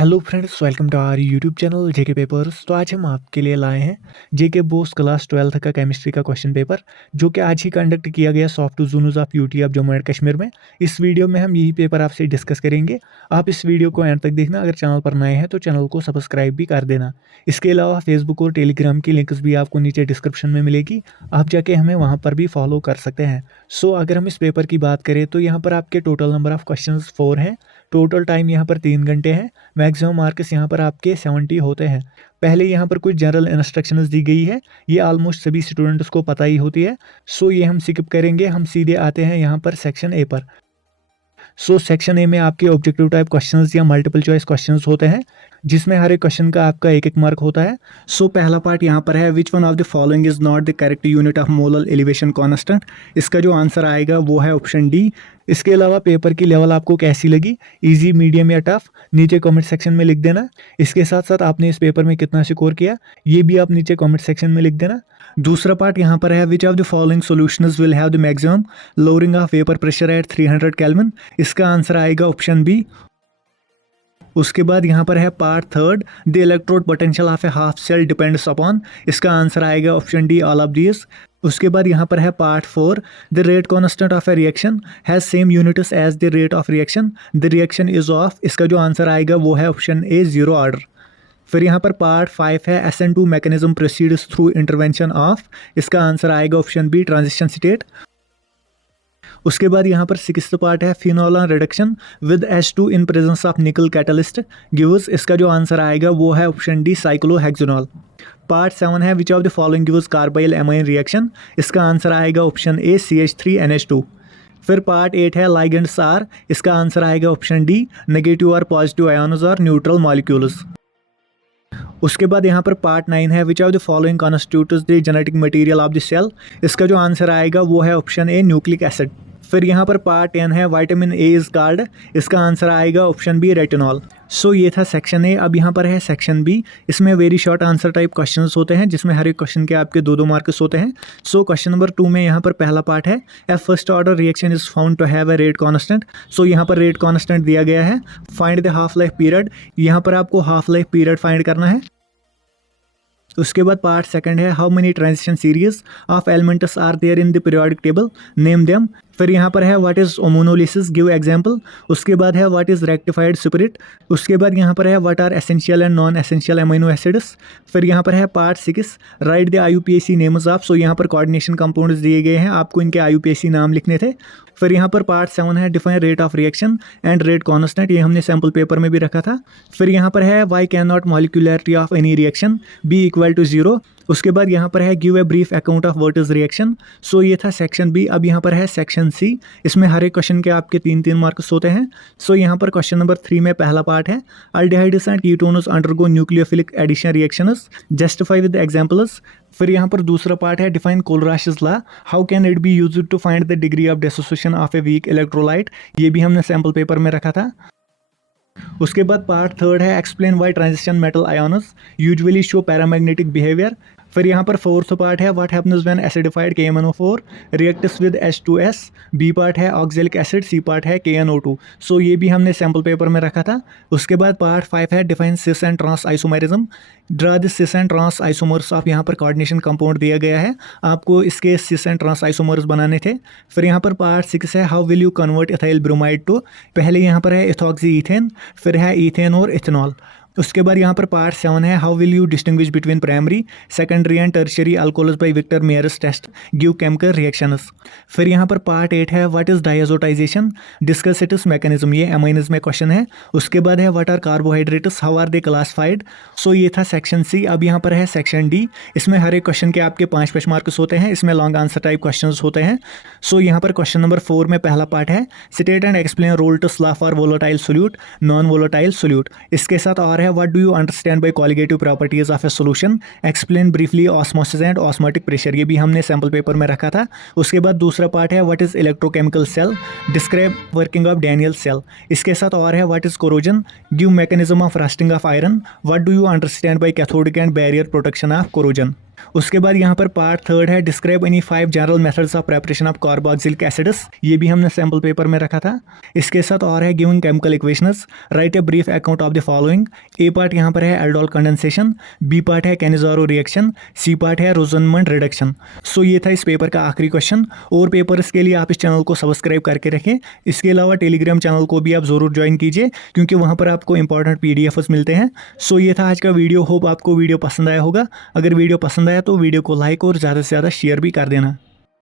Hello friends, welcome to our YouTube channel JK papers. तो आज हम आपके लिए लाए हैं जेके बोस क्लास 12th का केमिस्ट्री का क्वेश्चन पेपर, जो कि आज ही कंडक्ट किया गया soft zones of UT of Jammu and Kashmir में। इस वीडियो में हम यही पेपर आपसे डिस्कस करेंगे। आप इस वीडियो को एंड तक देखना। अगर चैनल पर नए हैं तो चैनल को सब्सक्राइब भी कर देना। इसके अलावा फेसबुक और टेलीग्राम की लिंक्स भी आपको नीचे डिस्क्रिप्शन में मिलेगी, आप जाके हमें वहाँ पर भी फॉलो कर सकते हैं। सो अगर हम इस पेपर की बात करें तो यहाँ पर आपके टोटल नंबर ऑफ क्वेश्चन 4 हैं। टोटल टाइम यहाँ पर 3 घंटे हैं। मैक्सिमम मार्क्स यहाँ पर आपके 70 होते हैं। पहले यहाँ पर कुछ जनरल इंस्ट्रक्शंस दी गई है, ये ऑलमोस्ट सभी स्टूडेंट्स को पता ही होती है। सो ये हम स्किप करेंगे। हम सीधे आते हैं यहाँ पर सेक्शन ए पर। सो सेक्शन ए में आपके ऑब्जेक्टिव टाइप क्वेश्चंस या मल्टीपल चॉइस क्वेश्चंस होते हैं, जिसमें हर एक क्वेश्चन का आपका एक मार्क होता है। सो पहला पार्ट यहाँ पर है, which one of the following is not the correct unit of molar elevation constant. इसका जो आंसर आएगा वो है ऑप्शन डी। इसके अलावा पेपर की लेवल आपको कैसी लगी, इजी, मीडियम या टफ, नीचे कमेंट सेक्शन में लिख देना। इसके साथ साथ आपने इस पेपर में कितना स्कोर किया ये भी आप नीचे कमेंट सेक्शन में लिख देना। दूसरा पार्ट यहाँ पर है, which of the following solutions will have the maximum lowering of vapour pressure at 300 kelvin. इसका आंसर आएगा ऑप्शन बी। उसके बाद यहाँ पर है part third, the electrode potential of a half cell depends upon. इसका आंसर आएगा option D, all of these. उसके बाद यहाँ पर है part four, the rate constant of a reaction has same units as the rate of reaction, the reaction is of. इसका जो answer आएगा वो है ऑप्शन ए, 0 ऑर्डर। फिर यहाँ पर पार्ट 5 है, SN2 mechanism proceeds through intervention of. इसका आंसर आएगा ऑप्शन बी, ट्रांजिशन स्टेट। उसके बाद यहाँ पर 6th पार्ट है, phenol reduction with H2 in presence of निकल कैटलिस्ट गिव्स। इसका जो आंसर आएगा वो है ऑप्शन डी, साइक्लोहेक्सेनॉल। पार्ट 7 है, which of the following gives carbylamine reaction. इसका आंसर आएगा ऑप्शन ए, CH3NH2। फिर पार्ट 8 है, लाइगेंड्स आर। इसका आंसर आएगा ऑप्शन डी, नेगेटिव और पॉजिटिव आयोन्स और न्यूट्रल मॉलिक्यूल्स। उसके बाद यहाँ पर पार्ट 9 है, which of the following constitutes the genetic material of the cell. इसका जो आंसर आएगा वो है ऑप्शन ए, न्यूक्लिक एसिड। फिर यहाँ पर पार्ट 10 है, विटामिन ए इज कॉल्ड। इसका आंसर आएगा ऑप्शन बी, रेटिनॉल। सो ये था सेक्शन ए। अब यहाँ पर है सेक्शन बी। इसमें very short answer type questions होते हैं, जिसमें हर एक क्वेश्चन के आपके 2-2 मार्क्स होते हैं। सो क्वेश्चन नंबर 2 में यहाँ पर पहला पार्ट है, a first order reaction is found to have a rate constant. So यहाँ पर रेट कांस्टेंट दिया गया है। Find the half life period. यहाँ पर आपको हाफ लाइफ पीरियड फाइंड करना है। उसके बाद पार्ट सेकंड है, how many transition series of elements are there in the periodic table, name them. फिर यहाँ पर है, what is ammonolysis, give example. उसके बाद है, व्हाट इज रेक्टिफाइड स्पिरिट। उसके बाद यहाँ पर है, what are essential and non essential amino acids. फिर यहाँ पर है part 6, write the IUPAC names of. So यहाँ पर कोऑर्डिनेशन कंपाउंड्स दिए गए हैं, आपको इनके IUPAC नाम लिखने थे। फिर यहाँ पर पार्ट 7 है, define rate of reaction and rate constant. ये हमने सैम्पल पेपर में भी रखा था। फिर यहाँ पर है, why can not molecularity of any reaction be equal to 0। उसके बाद यहाँ पर है, give a brief account of what is reaction. So ये था सेक्शन बी। अब यहाँ पर है सेक्शन सी। इसमें हर एक क्वेश्चन के आपके 3-3 मार्क्स होते हैं। सो यहाँ पर क्वेश्चन नंबर 3 में पहला पार्ट है, aldehydes and ketones undergo nucleophilic addition reactions, justify with examples. फिर यहाँ पर दूसरा पार्ट है, define Kohlrausch's law, how can it be used to find the degree of dissociation of a weak electrolyte. ये भी हमने सैम्पल पेपर में रखा था। उसके बाद पार्ट थर्ड है, explain why transition metal ions usually show paramagnetic behaviour. फिर यहाँ पर फोर्थ पार्ट है, what happens when acidified KMnO4 reacts with H2S। B part है, ऑक्जेलिक एसिड। सी पार्ट है, KNO2। सो ये भी हमने सैम्पल पेपर में रखा था। उसके बाद पार्ट 5 है, define cis and trans isomerism, draw the cis and trans isomers of. यहाँ पर कोऑर्डिनेशन कंपाउंड दिया गया है, आपको इसके सिस एंड ट्रांस आइसोमर्स बनाने थे। फिर यहाँ पर पार्ट 6 है, how will you convert ethyl bromide to. पहले यहाँ पर है इथॉक्सी ईथेन, फिर है ईथेन और इथेनॉल। उसके बाद यहाँ पर पार्ट 7 है, how will you distinguish between primary, secondary and tertiary alcohols by Victor Meyer's test, give chemical reactions. फिर यहाँ पर पार्ट 8 है, what is diazotization, discuss its mechanism. ये एमाइन्स में क्वेश्चन है। उसके बाद है, what are carbohydrates, how are they classified. So ये था सेक्शन सी। अब यहाँ पर है सेक्शन डी। इसमें हर एक क्वेश्चन के आपके 5-5 मार्क्स होते हैं। इसमें लॉन्ग आंसर टाइप क्वेश्चन होते हैं। सो यहाँ पर क्वेश्चन नंबर 4 में पहला पार्ट है, state and explain Raoult's law for volatile solute, non volatile solute. इसके साथ और है, what do you understand by colligative properties of a solution, explain briefly osmosis and osmotic pressure. ये भी हमने सैम्पल पेपर में रखा था। उसके बाद दूसरा पार्ट है, what is electrochemical cell, describe working of Daniel cell. इसके साथ और है, what is corrosion, give mechanism of rusting of iron, what do you understand by cathodic and barrier protection of corrosion. उसके बाद यहाँ पर पार्ट 3 है, describe any 5 general methods of preparation of carboxylic acids. ये भी हमने सैम्पल पेपर में रखा था। इसके साथ और है giving chemical equations, right A brief account of the following. A part यहाँ पर है एल्डोल कंडेंसेशन, बी पार्ट है कैनिज़ारो रिएक्शन, सी पार्ट है रोजनमंड रिडक्शन। सो ये था इस पेपर का आखिरी क्वेश्चन। और पेपर्स के लिए आप इस चैनल को सब्सक्राइब करके रखें। इसके अलावा टेलीग्राम चैनल को भी आप ज़रूर ज्वाइन कीजिए, क्योंकि वहाँ पर आपको इंपॉर्टेंट पीडीएफ्स मिलते हैं। सो ये था आज का वीडियो। होप आपको वीडियो पसंद आया होगा। अगर वीडियो पसंद आया तो वीडियो को लाइक और ज़्यादा से ज़्यादा शेयर भी कर देना।